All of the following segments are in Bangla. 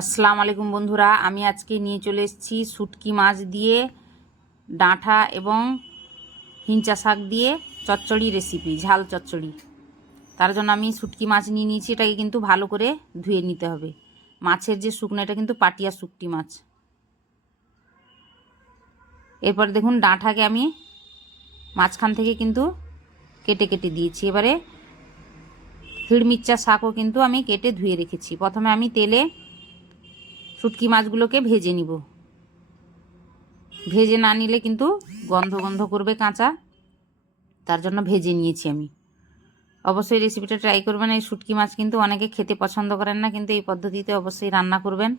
আসসালামু আলাইকুম বন্ধুরা, আমি আজকে নিয়ে চলে এসেছি শুটকি মাছ দিয়ে ডাঁটা এবং হিঞ্চা শাক দিয়ে চচ্চড়ি রেসিপি ঝাল চচ্চড়ি। তার জন্য আমি শুটকি মাছ নিয়ে নিয়েছি, এটাকে কিন্তু ভালো করে ধুয়ে নিতে হবে। মাছের যে শুকনো, এটা কিন্তু পাটিয়া শুকটি মাছ। এরপর দেখুন ডাঁঠাকে আমি মাঝখান থেকে কিন্তু কেটে কেটে দিয়েছি। এবারে হিড়মিচ্চা শাকও কিন্তু আমি কেটে ধুয়ে রেখেছি। প্রথমে আমি তেলে শুটকি মাছগুলোকে ভেজে নিব। ভেজে না নিলে কিন্তু গন্ধ গন্ধ করবে কাঁচা। তার জন্য ভেজে নিয়েছি আমি। অবশ্যই রেসিপিটা ট্রাই করবেন। এই শুটকি মাছ কিন্তু অনেকে খেতে পছন্দ করেন না, কিন্তু এই পদ্ধতিতে অবশ্যই রান্না করবেন।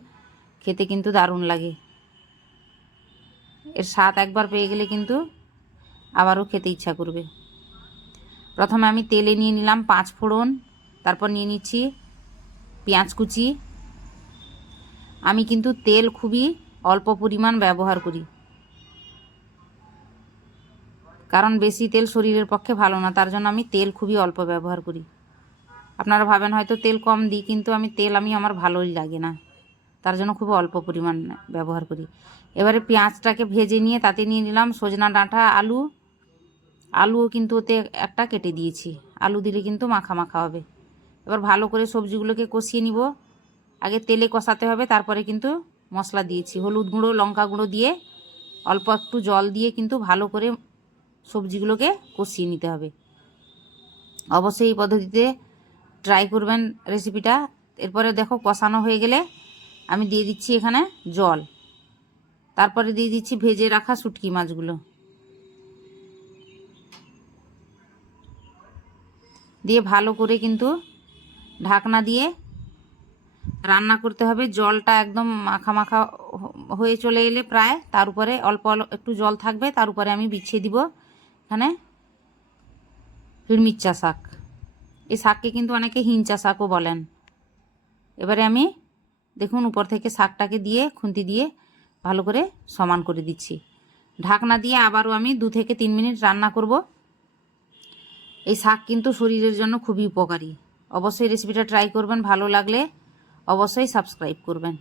খেতে কিন্তু দারুণ লাগে। এর স্বাদ একবার পেয়ে গেলে কিন্তু আবারও খেতে ইচ্ছা করবে। প্রথমে আমি তেলে নিয়ে নিলাম পাঁচ ফোড়ন, তারপর নিয়ে নিচ্ছি পেঁয়াজ কুচি আমি কিন্তু তেল খুবই অল্প পরিমাণ ব্যবহার করি। কারণ বেশি তেল শরীরের পক্ষে ভালো না, তার জন্য আমি তেল খুবই অল্প ব্যবহার করি। আপনারা ভাবেন হয়তো তেল কম দিই, কিন্তু আমি তেল আমি আমার ভালোই লাগে না। তার জন্য খুব অল্প পরিমাণ ব্যবহার করি। এবারে পেঁয়াজটাকে ভেজে নিয়ে তাতে নিয়ে নিলাম সজনা ডাঁটা, আলু। আলুও কিন্তু ওতে একটা কেটে দিয়েছি। আলু দিলে কিন্তু মাখা মাখা হবে। এবার ভালো করে সবজিগুলোকে কষিয়ে নিব। আগে তেলে কষাতে হবে, তারপরে কিন্তু মশলা দিয়েছি। হলুদ গুঁড়ো, লঙ্কা গুঁড়ো দিয়ে অল্প একটু জল দিয়ে কিন্তু ভালো করে সবজিগুলোকে কষিয়ে নিতে হবে। অবশ্যই এই পদ্ধতিতে ট্রাই করবেন রেসিপিটা এরপরে দেখো কষানো হয়ে গেলে আমি দিয়ে দিচ্ছি এখানে জল। তারপরে দিয়ে দিচ্ছি ভেজে রাখা শুটকি মাছগুলো। দিয়ে ভালো করে কিন্তু ঢাকনা দিয়ে রান্না করতে হবে। জলটা একদম মাখা মাখা হয়ে চলে এলে প্রায়। তার উপরে অল্প অল্প একটু জল থাকবে। তার উপরে আমি বিছিয়ে দিব এখানে হিড়মিচ্চা শাক। এই শাককে কিন্তু অনেকে হিঞ্চা শাকও বলেন। এবারে আমি দেখুন উপর থেকে শাকটাকে দিয়ে, খুন্তি দিয়ে ভালো করে সমান করে দিচ্ছি। ঢাকনা দিয়ে আবারও আমি দু থেকে তিন মিনিট রান্না করব। এই শাক কিন্তু শরীরের জন্য খুবই উপকারী। অবশ্যই রেসিপিটা ট্রাই করবেন, ভালো লাগলে। অবশ্যই সাবস্ক্রাইব করবেন।